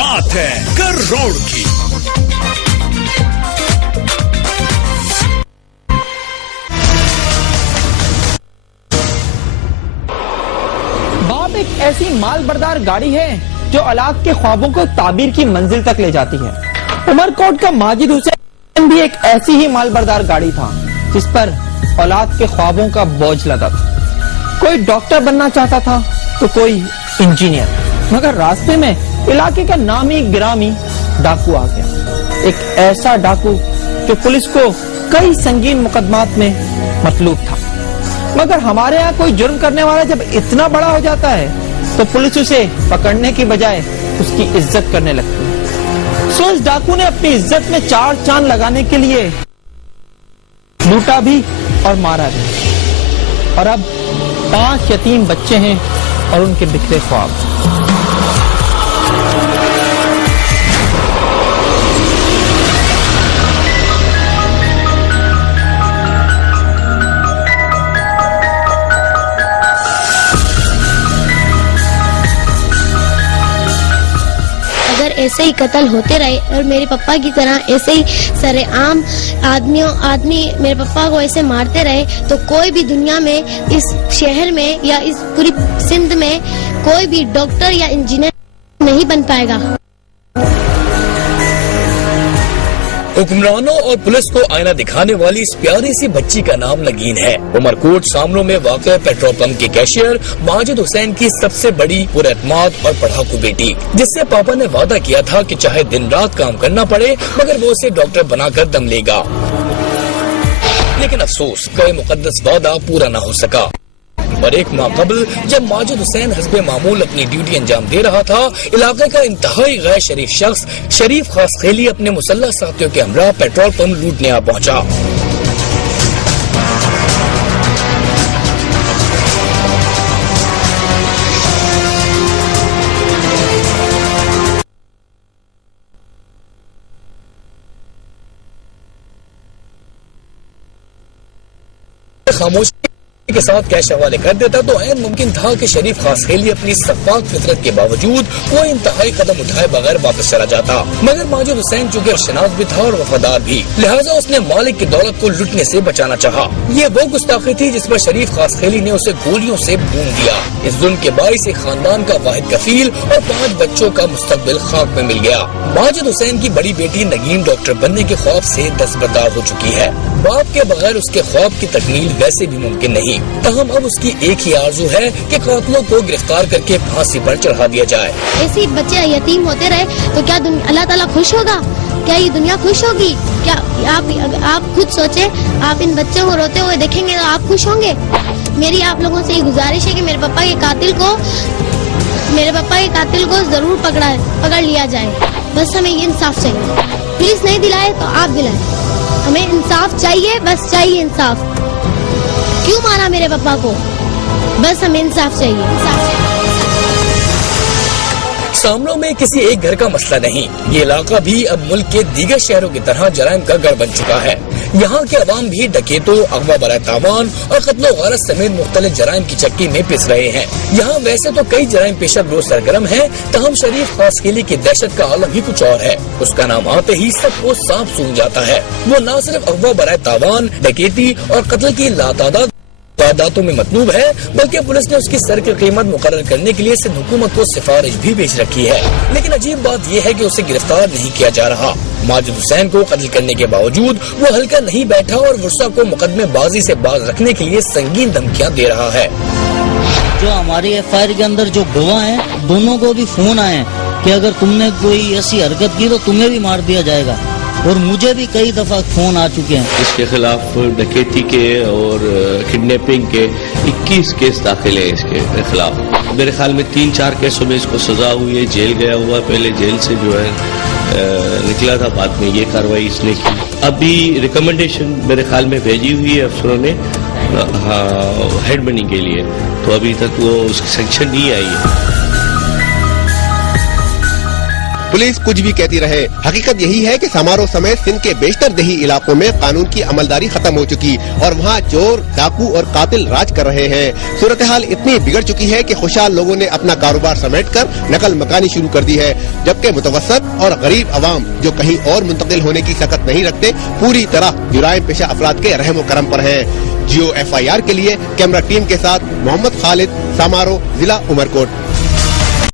बात है करोड़ की। बाप एक ऐसी माल बरदार गाड़ी है जो औलाद के ख्वाबों को ताबीर की मंजिल तक ले जाती है। उमरकोट का माजिद हुसैन भी एक ऐसी ही माल बरदार गाड़ी था जिस पर औलाद के ख्वाबों का बोझ लदा था। कोई डॉक्टर बनना चाहता था तो कोई इंजीनियर, मगर रास्ते में इलाके का नामी गिरामी डाकू आ गया। एक ऐसा डाकू जो पुलिस को कई संगीन मुकदमात में मतलूब था। मगर हमारे यहाँ कोई जुर्म करने वाला जब इतना बड़ा हो जाता है तो पुलिस उसे पकड़ने की बजाय उसकी इज्जत करने लगती है। सो इस डाकू ने अपनी इज्जत में चार चांद लगाने के लिए लूटा भी और मारा भी। और अब 5 यतीम बच्चे हैं और उनके बिखरे ख्वाब। अगर ऐसे ही कत्ल होते रहे और मेरे पापा की तरह ऐसे ही सरेआम आदमी मेरे पापा को ऐसे मारते रहे तो कोई भी दुनिया में, इस शहर में या इस पूरी सिंध में कोई भी डॉक्टर या इंजीनियर नहीं बन पाएगा। हुक्मरानों और पुलिस को आईना दिखाने वाली इस प्यारी सी बच्ची का नाम नगीन है। उमरकोट सामनो में वाक़ पेट्रोल पंप के कैशियर माजिद हुसैन की सबसे बड़ी पुरएतमाद और पढ़ाकू बेटी, जिससे पापा ने वादा किया था कि चाहे दिन रात काम करना पड़े मगर वो उसे डॉक्टर बनाकर दम लेगा। लेकिन अफसोस कोई मुकद्दस वादा पूरा न हो सका। और एक माह कबल जब माजिद हुसैन हस्बे मामूल अपनी ड्यूटी अंजाम दे रहा था, इलाके का इंतहाई गैर शरीफ शख्स शरीफ खासखेली अपने मुसल्लह साथियों के हमरा पेट्रोल पंप लूटने आ पहुंचा। खामोशी के साथ कैश हवाले कर देता तो ऐन मुमकिन था कि शरीफ खासखेली अपनी सफाक फितरत के बावजूद कोई इंतहाई कदम उठाए बगैर वापस चला जाता। मगर माजिद हुसैन चूँकि शनाज भी था और वफादार भी, लिहाजा उसने मालिक की दौलत को लुटने से बचाना चाहा। ये वो गुस्ताखी थी जिस पर शरीफ खासखेली ने उसे गोलियों से भून दिया। इस जुल्म के बाइस एक खानदान का वाहिद कफील और 5 बच्चों का मुस्तकबिल खाक में मिल गया। माजिद हुसैन की बड़ी बेटी नगीन डॉक्टर बनने के ख्वाब से दस्तबरदार हो चुकी है। बाप के बगैर उसके ख्वाब की तकमील वैसे भी मुमकिन नहीं। तहम अब उसकी एक ही आरज़ू है कि कातिलों को गिरफ्तार करके फांसी पर चढ़ा दिया जाए। ऐसे बच्चे यतीम होते रहे तो क्या अल्लाह ताला खुश होगा? क्या ये दुनिया खुश होगी? क्या आप खुद सोचे, आप इन बच्चों को रोते हुए देखेंगे तो आप खुश होंगे? मेरी आप लोगों से ये गुजारिश है कि मेरे पापा के कातिल को जरूर पकड़ लिया जाए। बस हमें ये इंसाफ चाहिए। पुलिस नहीं दिलाए तो आप दिलाए, हमें इंसाफ चाहिए, बस चाहिए इंसाफ। क्यों मारा मेरे पापा को? बस हमें इंसाफ चाहिए। सामनो में किसी एक घर का मसला नहीं, ये इलाका भी अब मुल्क के दीगर शहरों की तरह जराइम का गढ़ बन चुका है। यहाँ के अवाम भी डकैतों, अगवा बराए तावान और कत्लो गारत समेत मुख्तलिफ जराइम की चक्की में पिस रहे हैं। यहाँ वैसे तो कई जराइम पेशा गिरोह सरगर्म है, तहम शरीफ खासखेली की दहशत का आलम ही कुछ और है। उसका नाम आते ही सबको सांप सूंघ जाता है। वो न सिर्फ अगवा बराए तावान, डकैती और कत्ल की लातादाद वारदातों में मतलूब है, बल्कि पुलिस ने उसकी सर की कीमत मुकर्रर करने के लिए सिंध हुकूमत को सिफारिश भी भेज रखी है। लेकिन अजीब बात यह है कि उसे गिरफ्तार नहीं किया जा रहा। माजिद हुसैन को कत्ल करने के बावजूद वो हल्का नहीं बैठा और वर्षा को मुकदमे बाजी से बाज रखने के लिए संगीन धमकियां दे रहा है। जो हमारी FIR के अंदर जो गवाह हैं, दोनों को भी फोन आए हैं कि अगर तुमने कोई ऐसी हरकत की तो तुम्हें भी मार दिया जाएगा, और मुझे भी कई दफा फोन आ चुके हैं। इसके खिलाफ डकैती के और किडनैपिंग के 21 केस दाखिल है इसके खिलाफ। मेरे ख्याल में 3-4 केसों में इसको सजा हुई है, जेल गया हुआ, पहले जेल से जो है निकला था, बाद में ये कार्रवाई इसने की। अभी रिकमेंडेशन मेरे ख्याल में भेजी हुई है अफसरों ने हेड बनी के लिए, तो अभी तक वो उसकी सैंक्शन नहीं आई है। पुलिस कुछ भी कहती रहे, हकीकत यही है कि समारोह समेत सिंध के बेशतर देही इलाकों में कानून की अमलदारी खत्म हो चुकी और वहाँ चोर, डाकू और कातिल राज कर रहे हैं। सूरत हाल इतनी बिगड़ चुकी है कि खुशहाल लोगों ने अपना कारोबार समेटकर नकल मकानी शुरू कर दी है, जबकि मुतवसत और गरीब अवाम जो कहीं और मुंतकिल होने की सकत नहीं रखते, पूरी तरह जुराइम पेशा अफराद के रहम करम पर है। जियो FIR के लिए कैमरा टीम के साथ मोहम्मद खालिद, समारो, जिला उमरकोट।